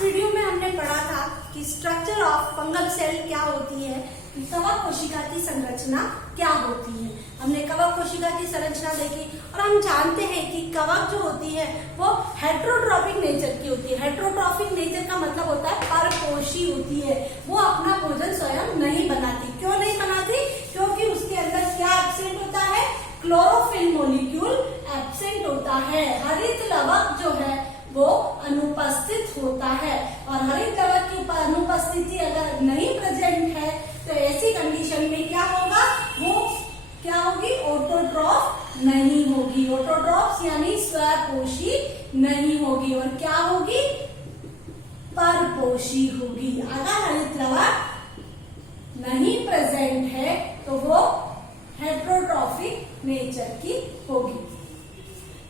Last video में हमने पढ़ा था कि स्ट्रक्चर ऑफ फंगल सेल क्या होती है, कि कवक कोशिका की संरचना क्या होती है। हमने कवक कोशिका की संरचना देखी और हम जानते हैं कि कवक जो होती है वो हेट्रोट्रॉफिक नेचर की होती है। हेट्रोट्रॉफिक नेचर का मतलब होता है परपोषी होती है, वो अपना भोजन स्वयं नहीं बनाती। क्यों नहीं बनाती? क्योंकि उसके अंदर क्या एब्सेंट होता है? क्लोरोफिल मॉलिक्यूल एब्सेंट होता है। हरित लवक जो है वो अनुपस्थित होता है, और हरित लवक की अनुपस्थिति अगर नहीं प्रेजेंट है तो ऐसी कंडीशन में क्या होगा? वो क्या होगी? ऑटोट्रॉफ नहीं होगी। ऑटोट्रॉफ यानी स्वपोषी नहीं होगी, और क्या होगी? परपोषी होगी। अगर हरित लवक नहीं प्रेजेंट है तो वो हेट्रोट्रॉफिक नेचर की होगी।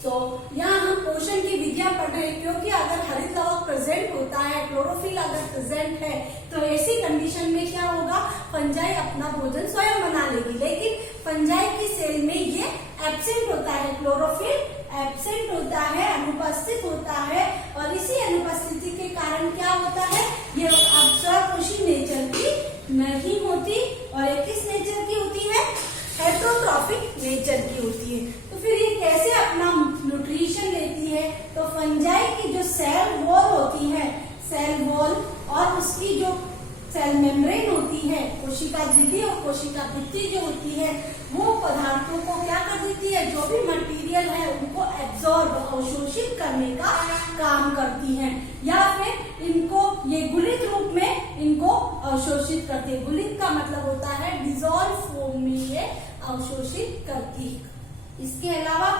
तो यहाँ हम पोषण की विधियां पढ़ रहे हैं, क्योंकि अगर हरित लवक प्रेजेंट होता है, क्लोरोफिल अगर प्रेजेंट है, तो ऐसी कंडीशन में क्या होगा? फंजाई अपना भोजन स्वयं बना लेगी। लेकिन फंजाई की सेल में ये एब्सेंट होता है, क्लोरोफिल एब्सेंट होता है, अनुपस्थित होता है, और इसी अनुपस्थिति के कारण क्या होता है? ये अब स्वपोषी नेचर की नहीं होती, और ये किस नेचर की होती है? हेट्रोट्रॉफिक नेचर की होती है। तो फिर ये कैसे अपना न्यूट्रिशन लेती है? तो फंजाई की जो सेल वॉल होती है, सेल वॉल और उसकी जो सेल मेम्ब्रेन होती है, कोशिका झिल्ली और कोशिका भित्ति जो होती है, वो पदार्थों को क्या कर देती है? जो भी मटेरियल है उनको एब्जॉर्ब, अवशोषित करने का काम करती है, या फिर इनको ये गुलित रूप में इनको अवशोषित करती है। गुलित का मतलब होता है डिजॉल्व फॉर्म में ये अवशोषित करती है। इसके अलावा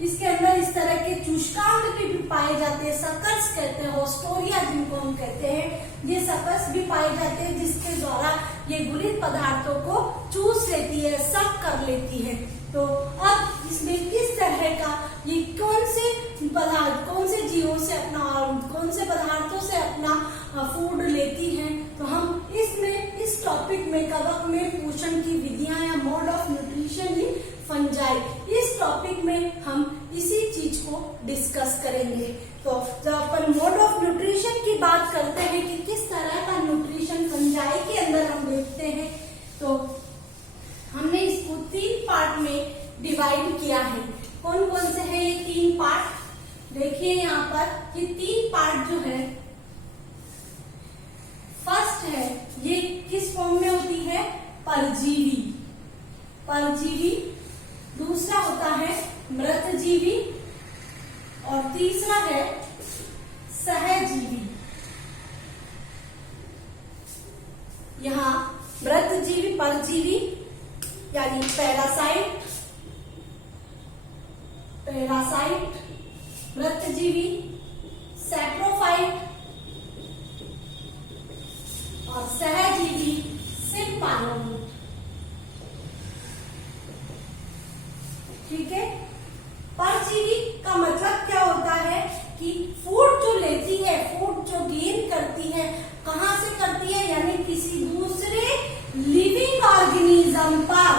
इसके अंदर इस तरह के चूष्कांग भी पाए जाते हैं, सकस कहते हैं, होस्टोरिया जिनको हम कहते हैं, ये सकस भी पाए जाते हैं, जिसके द्वारा ये गुलित पदार्थों को चूस लेती है, सक कर लेती है। तो अब इसमें किस तरह का ये कौन से पदार्थ, कौन से जीवों से अपना, कौन से पदार्थों से अपना फूड लेती है, तो हम इसमें इस टॉपिक में कवक में पोषण की विधियां या mode of nutrition in fungi, इस टॉपिक में हम इसी चीज को डिस्कस करेंगे। तो जब अपन मोड ऑफ न्यूट्रिशन की बात करते हैं कि किस तरह का न्यूट्रिशन फंजाई के अंदर हम देखते हैं, तो हमने इसको 3 पार्ट में डिवाइड किया है। कौन कौन से है ये 3 पार्ट? देखिए यहाँ पर ये 3 पार्ट जो है, फर्स्ट है ये किस फॉर्म में होती है? परजीवी, परजीवी। दूसरा होता है मृतजीवी, और तीसरा है सहजीवी। यहाँ मृतजीवी, परजीवी यानी पैरासाइट, पैरासाइट, मृतजीवी, सैप्रोफाइट, और सहजीवी सिम्पायोट। ठीक है। परजीवी का मतलब क्या होता है? कि फूड जो लेती है, फूड जो गेन करती है, कहां से करती है? यानी किसी दूसरे लिविंग ऑर्गेनिज्म पर,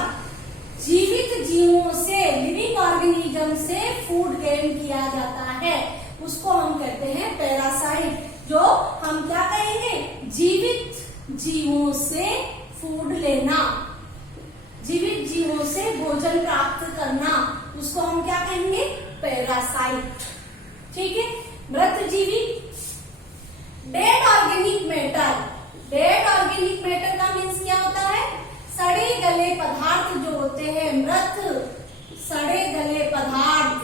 जीवित जीवों से, लिविंग ऑर्गेनिज्म से फूड गेन किया जाता है, उसको हम कहते हैं पैरासाइट। जो हम क्या कहेंगे? जीवित जीवों से फूड लेना, जीवित जीवों से भोजन प्राप्त करना, उसको हम क्या कहेंगे? पैरासाइट। ठीक है। मृतजीवी dead organic matter, dead organic matter का मीन्स क्या होता है? सड़े गले पदार्थ जो होते हैं, मृत सड़े गले पदार्थ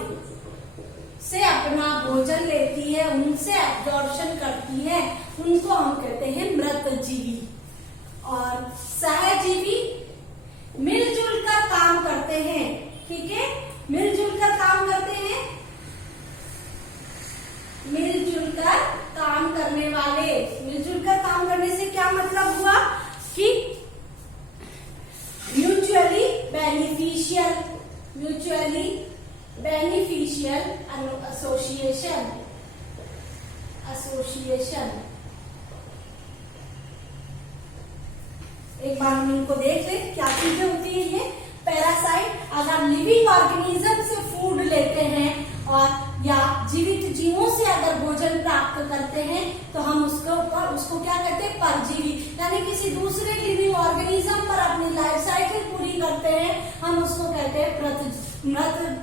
से अपना भोजन लेती है, उनसे एब्जॉर्प्शन करती है, उनको हम कहते हैं मृतजीवी। और सहजीवी मिलजुल कर काम करते हैं। ठीक है, मिलजुल कर काम करते हैं, मिलजुल कर काम करने वाले। मिलजुल कर काम करने से क्या मतलब हुआ? कि mutually beneficial, mutually beneficial association, association. एक बार हम इनको देख ले क्या चीजें होती है। ये पैरासाइट अगर लिविंग ऑर्गेनिज्म से फूड लेते हैं और या जीवित जीवों से अगर भोजन प्राप्त करते हैं तो हम उसको क्या कहते हैं, परजीवी। यानी किसी दूसरे लिविंग ऑर्गेनिज्म पर अपनी लाइफ साइकिल पूरी करते हैं, हम उसको कहते हैं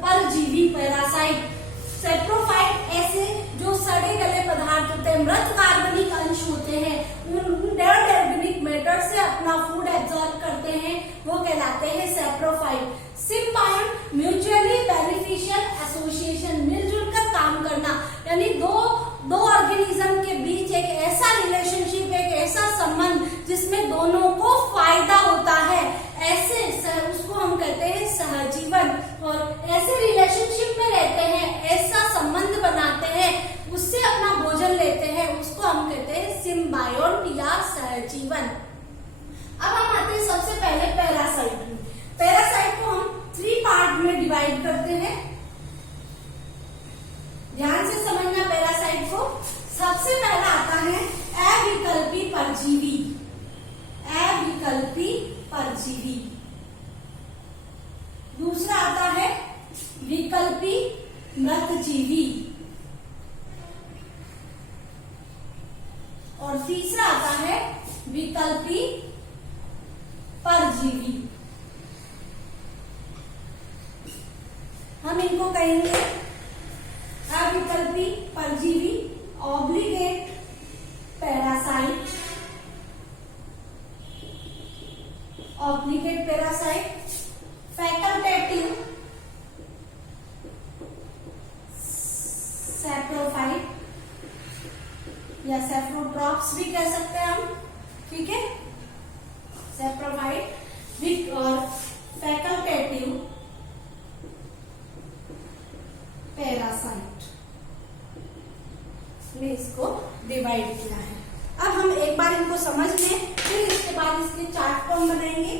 परजीवी, पैरासाइट। सेप्रोफाइट ऐसे जो सड़े गले पदार्थ होते हैं, मृत कार्बनिक अंश होते हैं, उन डेड ऑर्गेनिक मैटर से अपना फूड एब्जॉर्ब करते हैं, वो कहलाते हैं saprophyte. Symbiote mutually beneficial association, मिलजुल कर काम करना, यानी दो ऑर्गेनिज्म के बीच एक ऐसा रिलेशनशिप, एक ऐसा संबंध जिसमें दोनों को फायदा होता है, ऐसे उसको हम कहते हैं सहजीवन। और ऐसे रिलेशनशिप में रहते हैं, ऐसा संबंध बनाते हैं, उससे अपना भोजन लेते हैं, उसको हम कहते हैं सिम्बायोट या सहजीवन। अब हम आते हैं सबसे पहले पैरासाइट में। पैरासाइट को हम 3 पार्ट में डिवाइड करते हैं, ध्यान से समझना पैरासाइट को। सबसे पहला आता है अविकल्पी परजीवी, अविकल्पी परजीवी। दूसरा आता है विकल्पी मृतजीवी, और तीसरा आता है विकल्पी परजीवी। हम इनको कहेंगे अविकल्पी परजीवी, obligate parasite, obligate parasite, facultative saprophyte या सेप्रोट्रॉप्स भी कह सकते हैं हम, ठीक है, सेप्रोफाइट और फैकल्टेटिव पैरासाइट ने इसको डिवाइड किया है। अब हम एक बार इनको समझ लें, फिर इसके बाद इसके चार्ट को हम बनाएंगे।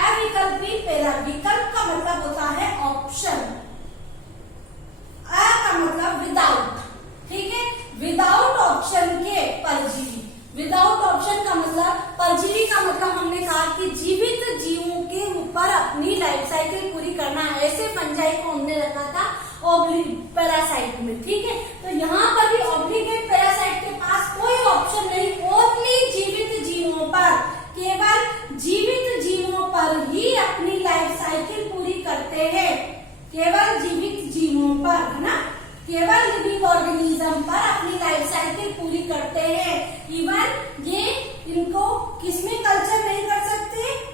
अविकल्पी पैरा, विकल्प का मतलब होता है ऑप्शन, अ का मतलब विदाउट, ठीक है, विदाउट ऑप्शन के परजीवी। विदाउट ऑप्शन का मतलब, परजीवी का मतलब हमने कहा कि जीवित जीवों के ऊपर अपनी लाइफ साइकिल पूरी करना, ऐसे फंजाई को हमने रखा था पैरासाइट में, ठीक है। तो यहाँ पर भी ऑब्लिगेट पैरासाइट के पास कोई ऑप्शन नहीं, ओनली जीवित जीवों पर, केवल जीवित जीवों पर ही अपनी लाइफ साइकिल पूरी करते हैं, केवल जीवित जीवों पर, है ना, केवल लिविंग ऑर्गेनिज्म पर अपनी लाइफ साइकिल पूरी करते हैं। इवन ये इनको किसमें कल्चर नहीं कर सकते,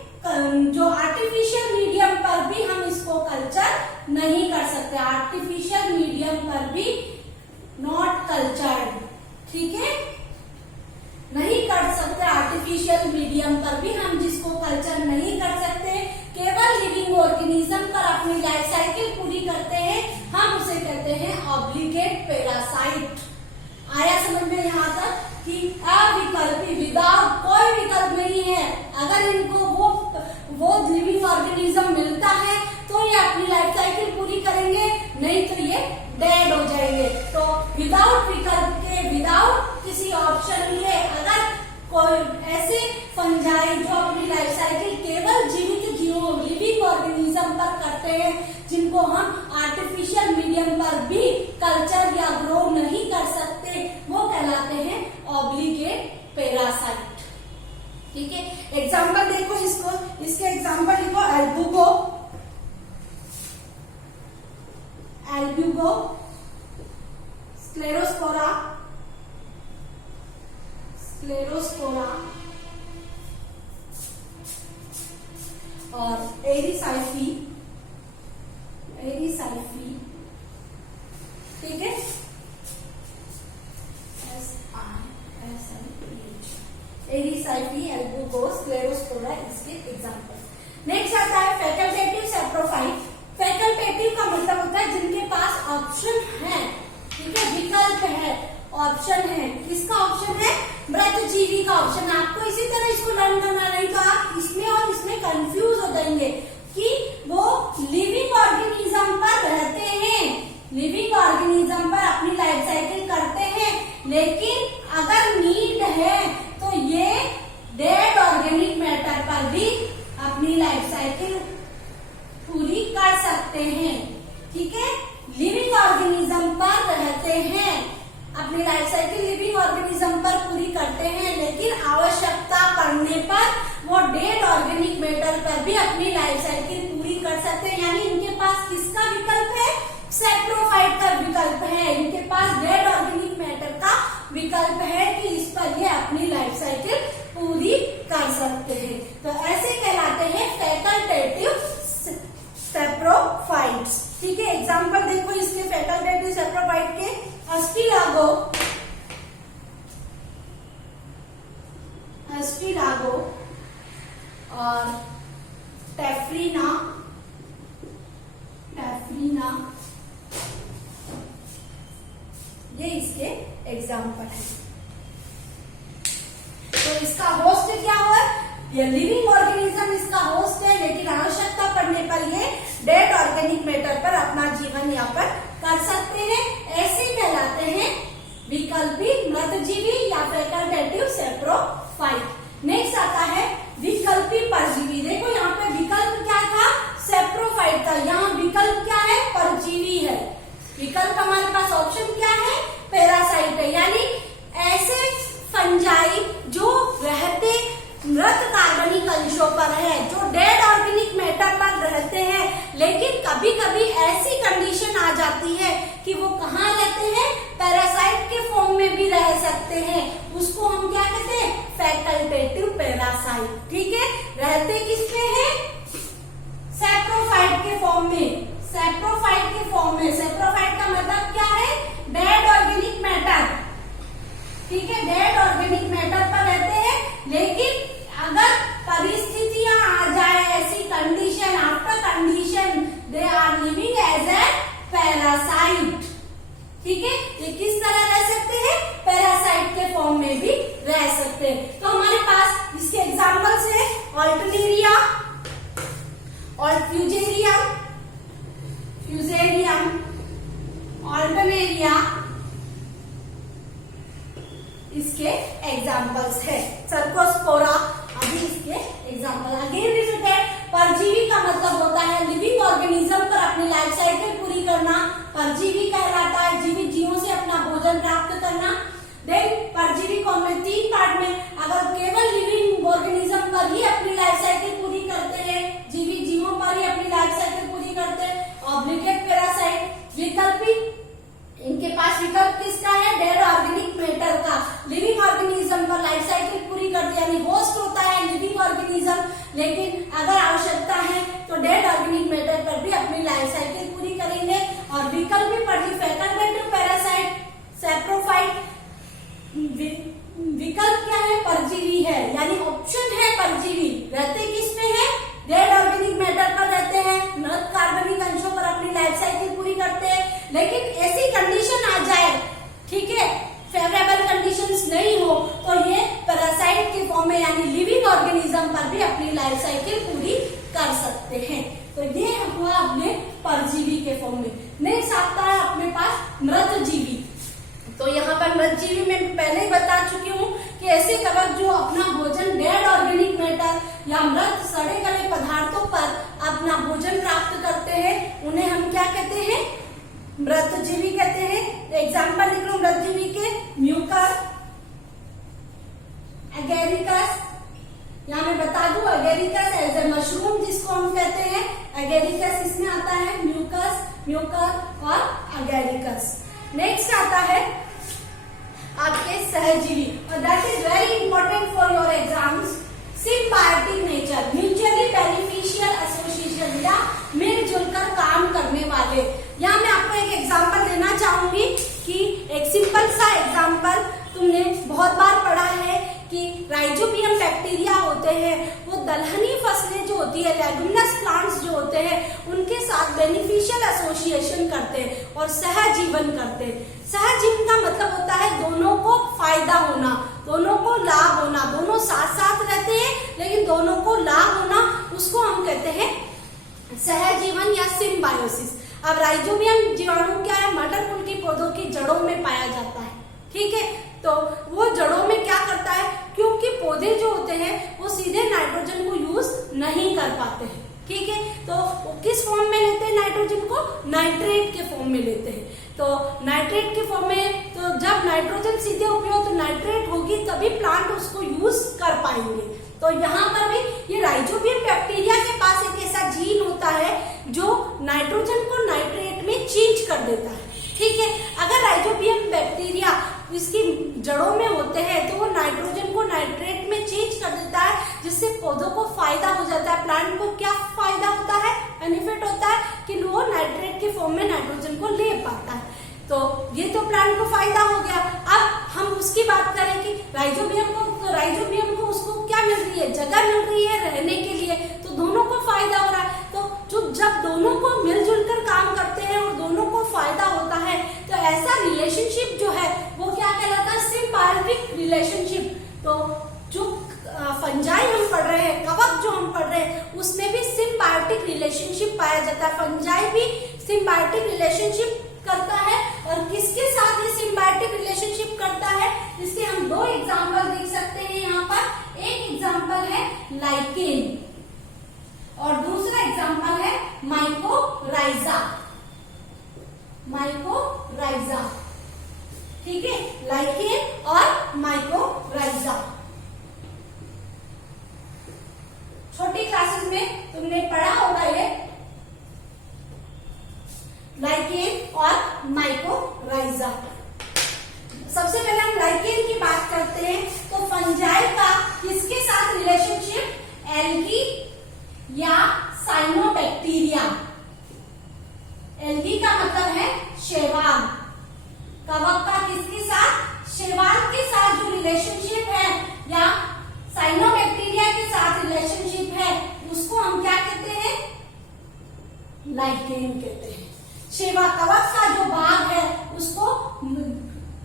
जो आर्टिफिशियल मीडियम पर भी हम इसको कल्चर नहीं कर सकते, आर्टिफिशियल मीडियम पर भी नॉट कल्चर्ड, ठीक है, नहीं कर सकते। आर्टिफिशियल मीडियम पर भी हम जिसको कल्चर नहीं कर सकते, केवल लिविंग ऑर्गेनिज्म पर अपनी लाइफ साइकिल पूरी करते हैं, हम उसे कहते हैं ऑब्लिगेट पैरासाइट। आया समझ में यहाँ तक कि अविकल्पी, विदाउट कोई विकल्प नहीं है, अगर इनको वो लिविंग ऑर्गेनिज्म मिलता है तो ये अपनी लाइफ साइकिल पूरी करेंगे, नहीं तो ये डेड हो जाएंगे। तो विदाउट विकल्प के, विदाउट किसी ऑप्शन लिए, अगर कोई ऐसे फंजाई जो अपनी लाइफ साइकिल केवल जीवित जीवों, लिविंग ऑर्गेनिज्म पर करते हैं, जिनको हम आर्टिफिशियल मीडियम पर भी कल्चर या ग्रो नहीं कर सकते, वो कहलाते हैं ऑब्लिगेट पैरासाइट, ठीक है। एग्जाम्पल देखो इसको, इसके एग्जाम्पल लिखो, एल्ब्यूगो, स्क्लेरोस्पोरा, और एरिसाइफी, ठीक है, एरिसाइफी, एल्ब्यूगो, स्क्लेरोस्पोरा, इसके एग्जाम्पल। नेक्स्ट आता है फैकल्टेटिव सेप्रोफाइट। फैकल्टेटिव का मतलब होता है जिनके पास ऑप्शन है, ठीक है, विकल्प है, ऑप्शन है। किसका ऑप्शन है? मृतजीवी का ऑप्शन है। आपको इसी तरह इसको लर्न करना, नहीं तो आप इसमें और इसमें कंफ्यूज हो जाएंगे कि वो लिविंग ऑर्गेनिज्म पर रहते हैं, लिविंग ऑर्गेनिज्म पर अपनी लाइफ साइकिल करते हैं, लेकिन अगर नीड है तो ये डेड ऑर्गेनिक मैटर पर भी अपनी लाइफ साइकिल पूरी कर सकते हैं, ठीक है। लिविंग ऑर्गेनिज्म पर रहते हैं, अपनी लाइफ साइकिल लिविंग ऑर्गेनिज्म पर पूरी करते हैं, लेकिन आवश्यकता पड़ने पर वो डेड ऑर्गेनिक मैटर पर भी अपनी लाइफ साइकिल पूरी कर सकते हैं। यानी इनके पास किसका विकल्प है? सैप्रोफाइट का विकल्प है। इनके पास डेड ऑर्गेनिक मैटर का विकल्प है कि इस पर ये अपनी लाइफ साइकिल पूरी कर सकते हैं। तो ऐसे कहलाते हैं फैकल्टेटिव सैप्रोफाइट्स। ठीक है, एग्जाम्पल देखो इसके फैकल्टेटिव सैप्रोफाइट के। अस्टिलागो और टेफ्रीना ये इसके एग्जाम्पल है। तो इसका होस्ट क्या हुआ? ये लिविंग ऑर्गेनिज्म इसका होस्ट है, लेकिन आवश्यकता पड़ने पर ये डेड ऑर्गेनिक मैटर पर अपना जीवन यापन कर सकते हैं। ऐसे कहलाते हैं विकल्पी मृतजीवी या फैकल्टेटिव सैप्रोफाइट। नेक्स्ट आता है विकल्पी परजीवी। देखो यहाँ पे विकल्प क्या था? सैप्रोफाइट था। यहाँ विकल्प क्या है? परजीवी है। विकल्प हमारे पास ऑप्शन क्या है? पैरासाइट है। यानी ऐसे फंजाई जो रहते मृत कार्बनिक अंशों पर है, जो डेड ऑर्गेनिक मैटर पर रहते हैं, लेकिन कभी कभी ऐसी कंडीशन आ जाती है कि वो कहाँ रहते हैं? पैरासाइट के फॉर्म में भी रह सकते हैं। उसको हम क्या कहते हैं? Facultative parasite. ठीक है, रहते किसमें है? सैप्रोफाइट के फॉर्म में। सैप्रोफाइट के फॉर्म में। सैप्रोफाइट का मतलब क्या है? Dead organic matter. ठीक है, डेड ऑर्गेनिक मैटर पर रहते हैं, लेकिन अगर परिस्थितियां आ जाए ऐसी condition, after condition they are living as a parasite. ठीक है, ये किस तरह रह सकते हैं? पैरासाइट के फॉर्म में भी रह सकते हैं। तो हमारे पास इसके एग्जाम्पल्स है ऑल्टरनेरिया और फ्यूजेरियम, ऑल्टरनेरिया इसके एग्जाम्पल्स है। सर्कोस्पोरा अभी इसके एग्जाम्पल। अगेन रिपीटेड, परजीवी का मतलब होता है लिविंग ऑर्गेनिज्म पर अपनी लाइफ साइकिल पूरी करना, परजीवी कहलाता है। जीवित जीवों से अपना भोजन प्राप्त करना। देन परजीवी को हमें 3 पार्ट में, अगर केवल लिविंग ऑर्गेनिज्म पर ही अपनी लाइफ साइकिल पूरी करते हैं, जीवित जीवों पर ही अपनी लाइफ साइकिल पूरी करते हैं, ऑब्लिगेट पैरासाइट। विकल्पी, इनके पास विकल्प किसका है? डेड ऑर्गेनिक मैटर का। लिविंग ऑर्गेनिज्म पर लाइफ साइकिल पूरी करते हैं, यानी होस्ट होता है लिविंग ऑर्गेनिज्म, लेकिन अगर आवश्यकता है तो डेड ऑर्गेनिक मैटर पर भी अपनी लाइफ साइकिल पूरी करेंगे। और विकल्पी परजीवी फैकल्टेटिव पैरासाइट सैप्रोफाइट। विकल्प क्या है? परजीवी है, यानी ऑप्शन है परजीवी। रहते किसमें है? डेड ऑर्गेनिक मैटर पर रहते हैं, मृत कार्बनिक अंशों पर अपनी लाइफ साइकिल पूरी करते हैं, लेकिन ऐसी कंडीशन आ जाए, ठीक है, फेवरेबल कंडीशंस नहीं हो, तो ये पैरासाइट के फॉर्म में यानी लिविंग ऑर्गेनिज्म पर भी अपनी लाइफ साइकिल पूरी कर सकते हैं। तो ये हुआ अपने परजीवी के फॉर्म में। नेक्स्ट आता है अपने पास मृतजीवी। तो यहाँ पर मृतजीवी में पहले ही बता चुकी हूँ कि ऐसे कवक जो अपना भोजन डेड ऑर्गेनिक मैटर या मृत सड़े गले पदार्थों पर अपना भोजन प्राप्त करते हैं, उन्हें हम क्या कहते हैं? मृतजीवी कहते हैं। एग्जाम्पल लिख लो मृतजीवी के। Mucus, agaricus. यहाँ मैं बता दूं, एगेरिकस एज ए मशरूम जिसको हम कहते हैं, एगेरिकस इसमें आता है। म्यूकस, म्यूकर और एगेरिकस। नेक्स्ट आता है आपके सहजीवी, और that is very important for your exams. Symbiotic nature, mutually beneficial association या मिलजुल कर काम करने वाले। यहाँ मैं आपको एक एग्जाम्पल देना चाहूंगी कि एक सिंपल सा एग्जाम्पल, तुमने बहुत बार पढ़ा है कि राइजोबियम बैक्टीरिया होते हैं, वो दलहनी फसलें जो होती है, लेगुमिनस प्लांट्स जो होते हैं, उनके साथ बेनिफिशियल एसोसिएशन करते हैं और सहजीवन करते हैं। सहजीवन का मतलब होता है दोनों को फायदा होना, दोनों को लाभ होना, दोनों साथ साथ रहते हैं लेकिन दोनों को लाभ होना, उसको हम कहते हैं सहजीवन या सिम्बायोसिस। अब राइजोबियम जीवाणु क्या है? मटर कुल के पौधों की जड़ों में पाया जाता है, ठीक है। तो वो जड़ों में क्या करता है, क्योंकि पौधे जो होते हैं वो सीधे नाइट्रोजन को यूज नहीं कर पाते हैं, ठीक है। तो वो किस फॉर्म में लेते हैं नाइट्रोजन को? नाइट्रेट के फॉर्म में लेते हैं। तो नाइट्रेट के फॉर्म में, तो जब तभी प्लांट उसको यूज कर पाएंगे। तो यहाँ पर भी ये राइजोबियम बैक्टीरिया के पास एक ऐसा जीन होता है जो नाइट्रोजन को नाइट्रेट में चेंज कर देता है। ठीक है, अगर राइजोबियम बैक्टीरिया इसकी जड़ों में होते हैं तो वो नाइट्रोजन को नाइट्रेट में चेंज कर देता है, जिससे पौधों को फायदा हो जाता है। प्लांट को क्या फायदा होता है, बेनिफिट होता है कि वो नाइट्रेट के फॉर्म में नाइट्रोजन को ले पाता है। तो ये तो प्लांट को फायदा हो गया। अब हम उसकी बात करें कि राइजोबियम को उसको क्या मिल रही है, जगह मिल रही है रहने के लिए, तो दोनों को फायदा हो रहा है। तो जब दोनों को मिलजुल कर काम करते हैं और दोनों को फायदा होता है तो ऐसा रिलेशनशिप जो है वो क्या कहलाता है, सिम्बायोटिक रिलेशनशिप। तो जो फंजाई हम पढ़ रहे हैं, कवक जो हम पढ़ रहे हैं, उसमें भी सिम्बायोटिक रिलेशनशिप पाया जाता है। फंजाई भी सिम्बायोटिक रिलेशनशिप करता है। और किसके साथ ये सिम्बायोटिक रिलेशनशिप करता है, इसके हम दो एग्जांपल देख सकते हैं यहाँ पर। एक एग्जांपल है लाइकेन और दूसरा एग्जांपल है माइकोराइजा। माइकोराइजा, ठीक है, लाइकेन और माइकोराइजा। छोटी क्लासेस में तुमने पढ़ा होगा ये लाइकेन और माइकोराइजा। सबसे पहले हम लाइकेन की बात करते हैं। तो फंजाई का किसके साथ रिलेशनशिप, एल्गी या साइनोबैक्टीरिया। एल्गी का मतलब है शैवाल, कवक का किसके साथ, शैवाल के साथ जो रिलेशनशिप है या साइनोबैक्टीरिया के साथ रिलेशनशिप है उसको हम क्या कहते हैं, लाइकेन कहते हैं। शैवाल कवक का जो भाग है उसको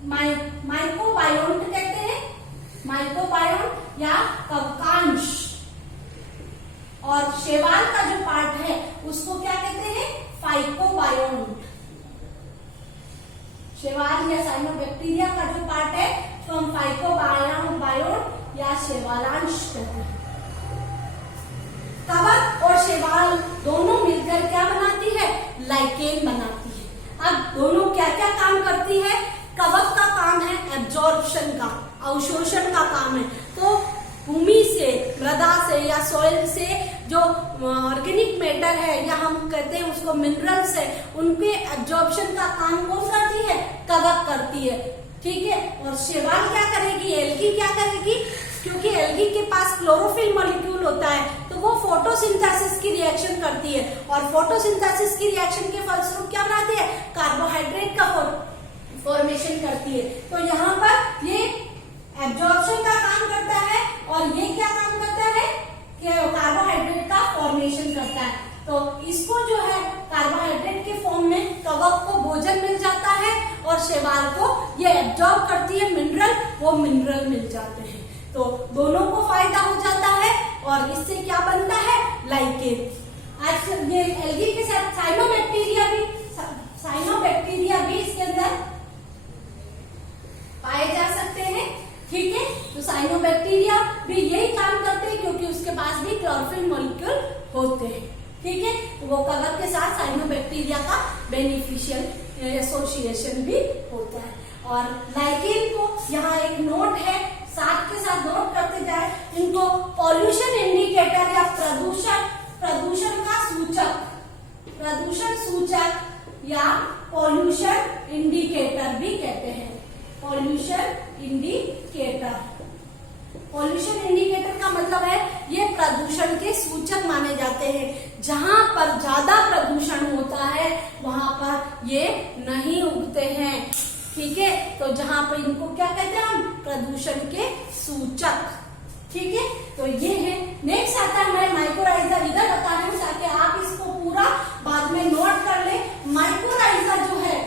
माइकोबायोन्ट कहते हैं, माइकोबायोन्ट या कवकांश। और शैवाल का जो पार्ट है उसको क्या कहते हैं, फाइकोबायोन्ट। शैवाल या साइनोबैक्टीरिया का जो पार्ट है तो हम फाइकोबायोन्ट या शैवालांश कहते हैं। कवक और शैवाल दोनों मिलकर क्या बनाती है, लाइकेन बनाती है। अब दोनों क्या क्या काम करती है, कवक का काम है एब्जॉर्प्शन का, अवशोषण का काम है। तो भूमि से, मृदा से या सॉइल से जो ऑर्गेनिक मैटर है या हम कहते हैं उसको मिनरल्स है, उनके एब्जॉर्प्शन का काम कौन करती है, कवक करती है। ठीक है, और शैवाल क्या करेगी, एल्गी क्या करेगी, क्योंकि एल्गी के पास क्लोरोफिल मॉलिक्यूल होता है तो वो फोटोसिंथेसिस की रिएक्शन करती है। और फोटोसिंथेसिस की रिएक्शन के फलस्वरूप क्या बनाती है, कार्बोहाइड्रेट का फॉर्मेशन करती है। तो यहाँ पर ये एब्जॉर्प्शन का काम करता है और ये क्या काम करता है कि कार्बोहाइड्रेट का फॉर्मेशन करता है। तो इसको जो है कार्बोहाइड्रेट के फॉर्म में कवक को भोजन मिल जाता है और शैवाल को ये एब्जॉर्ब करती है मिनरल, वो मिनरल मिल जाते हैं। तो दोनों को फायदा हो जाता है और इससे क्या बनता है, लाइकेन। आज ये एल्गी के साथ साइनोबैक्टीरिया भी इसके अंदर पाए जा सकते हैं। ठीक है, तो साइनोबैक्टीरिया भी यही काम करते हैं क्योंकि उसके पास भी क्लोरोफिल मॉलिक्यूल होते हैं। ठीक है, तो वो कवक के साथ साइनोबैक्टीरिया का बेनिफिशियल एसोसिएशन भी होता है। और लाइकेन को यहाँ एक नोट है, साथ के साथ नोट करते जाए, इनको पॉल्यूशन इंडिकेटर या प्रदूषण का सूचक, प्रदूषण सूचक या पॉल्यूशन इंडिकेटर भी कहते हैं। पॉल्यूशन इंडिकेटर, पॉल्यूशन इंडिकेटर का मतलब है ये प्रदूषण के सूचक माने जाते हैं। जहां पर ज्यादा प्रदूषण होता है वहां पर ये नहीं उगते हैं। ठीक है, तो जहां पर इनको क्या कहते हैं हम, प्रदूषण के सूचक। ठीक है, तो ये है। नेक्स्ट आता है, मैं माइकोराइजा इधर बता रही हूँ ताकि आप इसको पूरा बाद में नोट कर ले। माइकोराइजा जो है,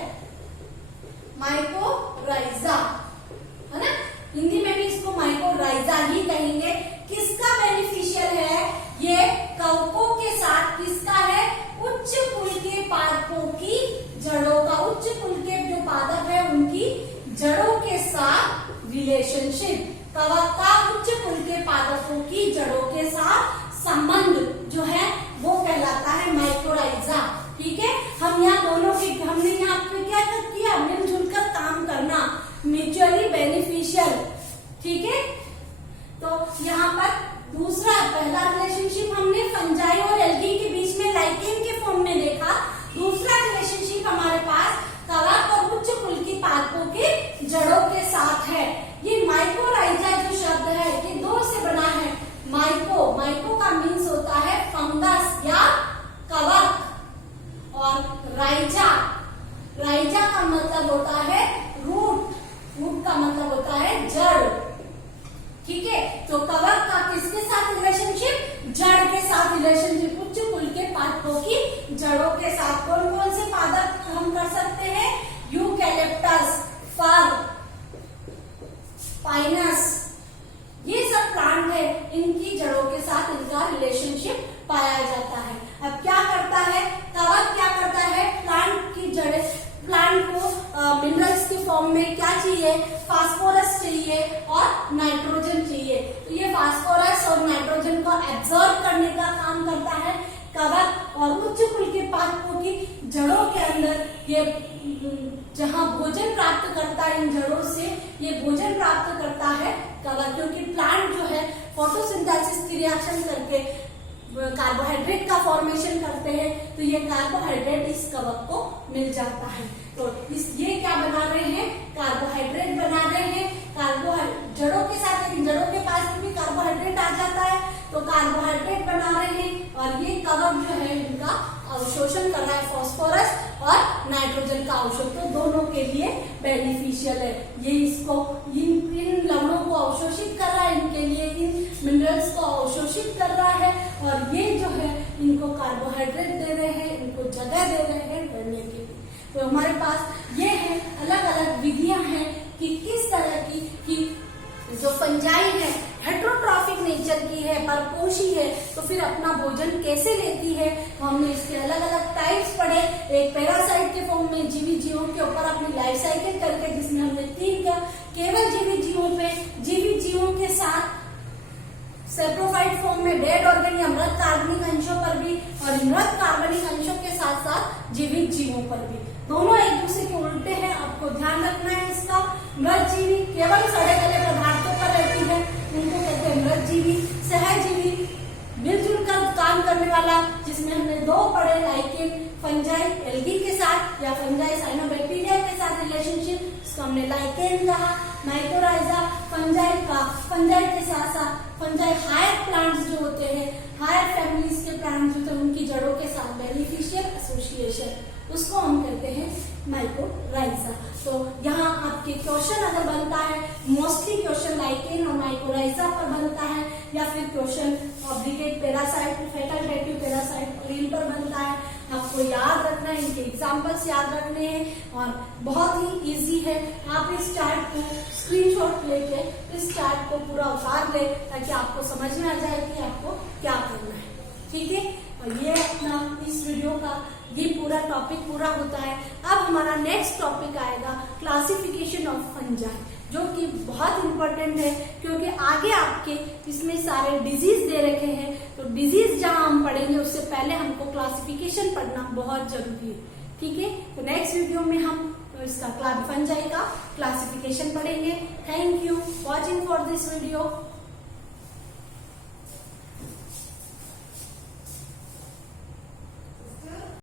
माइकोराइजा है ना, हिंदी में भी इसको माइकोराइजा ही कहेंगे। किसका बेनिफिशियल है, ये कवकों के साथ किसका है, उच्च कुल के पादपों की जड़ों का, उच्च कुल के जो पादप है उनकी जड़ों के साथ रिलेशनशिप। कवक का उच्च कुल के पादपों की जड़ों के साथ संबंध जो है वो कहलाता है माइकोराइजा। ठीक है, हम यहाँ दोनों की, हमने यहाँ पे क्या किया, मिलजुल कर काम करना, म्यूचुअली बेनिफिशियल। ठीक है। तो यहाँ पर दूसरा पहला रिलेशनशिप हमने फंजाई और एल्गी के बीच में लाइकेन के फॉर्म में देखा। दूसरा रिलेशनशिप हमारे पास कवक और उच्च कुल की पादपों के जड़ों के साथ है। ये माइकोराइजा जो शब्द है ये दो से बना है। माइको का मीन्स होता है फंगस या कवक, और राइजा का मतलब होता है रूट का मतलब होता है जड़। ठीक है, तो कवक का किसके साथ रिलेशनशिप? जड़ के साथ रिलेशनशिप, उच्च कुल के पादपों की जड़ों के साथ। कौन कौन से पादप हम कर सकते हैं? यूकैलिप्टस, फर, पाइनस, ये सब प्लांट है, इनकी जड़ों के साथ इनका रिलेशनशिप पाया जाता है। अब क्या करता है कवक? क्या करता है? प्लांट की जड़ें, प्लांट को मिनरल्स के फॉर्म में क्या चाहिए? फास्फोरस चाहिए और नाइट्रोजन चाहिए। तो ये फास्फोरस और नाइट्रोजन को एब्जॉर्ब करने का काम करता है कवक, और उच्च कुल के पादपों की जड़ों के अंदर ये जहां भोजन प्राप्त करता है, इन जड़ों से ये भोजन प्राप्त करता है कवक, क्योंकि प्लांट जो है फोटोसिंथेसिस की रिएक्शन करके कार्बोहाइड्रेट का फॉर्मेशन करते हैं, तो ये कार्बोहाइड्रेट इस कवक को मिल जाता है। तो ये क्या बना रहे हैं? कार्बोहाइड्रेट बना रहे हैं। जड़ों के साथ, लेकिन जड़ों के पास भी कार्बोहाइड्रेट आ जाता है, तो कार्बोहाइड्रेट बना रहे हैं, और ये कवक जो है इनका अवशोषण कर रहा है, फास्फोरस और नाइट्रोजन का अवशोषण, तो दोनों के लिए बेनिफिशियल है। ये इसको इन लवणों को अवशोषित कर रहा है, इनके लिए इन मिनरल्स को अवशोषित कर रहा है, और ये जो है इनको कार्बोहाइड्रेट दे रहे हैं, इनको जगह दे रहे हैं बढ़ने के लिए। तो हमारे पास ये है अलग अलग विधियां हैं कि किस तरह की जो फंजाई है हेट्रोट्रॉफिक नेचर की है, परपोषी है, तो फिर अपना भोजन कैसे लेती है। तो हमने इसके अलग अलग टाइप्स पढ़े। एक पैरासाइट के फॉर्म में जीवित जीवों के ऊपर अपनी लाइफ साइकिल करके, जिसमें हमने 3 किया, केवल जीवित जीवों पे, जीवित जीवों के साथ सेप्रोफाइट फॉर्म में डेड ऑर्गेन या मृत कार्बनिक अंशों पर भी, और मृत कार्बनिक अंशों के साथ साथ जीवित जीवों पर भी। दोनों एक दूसरे के उल्टे हैं, आपको ध्यान रखना है इसका। मृत जीवी केवल सड़े गले पदार्थों पर रहती है, उनको कहते हैं मृत जीवी। सहजीवी मिलजुल कर काम करने वाला, जिसमें हमने 2 पढ़े, लाइकेन फंजाई एल्गी के साथ या फंजाई साइनोबैक्टीरिया के साथ रिलेशनशिप, इसको हमने लाइकेन कहा। माइकोराइजा फंजाई के साथ साथ फंजाई हायर प्लांट्स जो होते हैं, हायर फैमिलीज के प्लांट्स जो होते हैं, उनकी जड़ों के साथ बेनिफिशियल एसोसिएशन, उसको हम कहते हैं माइकोराइजा। तो यहाँ आपके क्वेश्चन अगर बनता है, मोस्टली क्वेश्चन लाइकेन और माइकोराइजा पर बनता है, या फिर question obligate parasite, facultative parasite और इन पर बनता है। आपको याद रखना है, इनके एग्जाम्पल्स याद रखने हैं, और बहुत ही इजी है। आप इस चार्ट को स्क्रीनशॉट लेके इस चार्ट को पूरा उतार ले, ताकि आपको समझ में आ जाए कि आपको क्या करना है। ठीक है, और ये अपना इस वीडियो का ये पूरा टॉपिक पूरा होता है। अब हमारा नेक्स्ट टॉपिक आएगा क्लासिफिकेशन ऑफ फंजाई, जो कि बहुत इंपॉर्टेंट है, क्योंकि आगे आपके इसमें सारे डिजीज दे रखे हैं। तो डिजीज जहां हम पढ़ेंगे उससे पहले हमको क्लासिफिकेशन पढ़ना बहुत जरूरी है। ठीक है, तो नेक्स्ट वीडियो में हम इसका फंजाई का क्लासिफिकेशन पढ़ेंगे। Thank you watching for this video.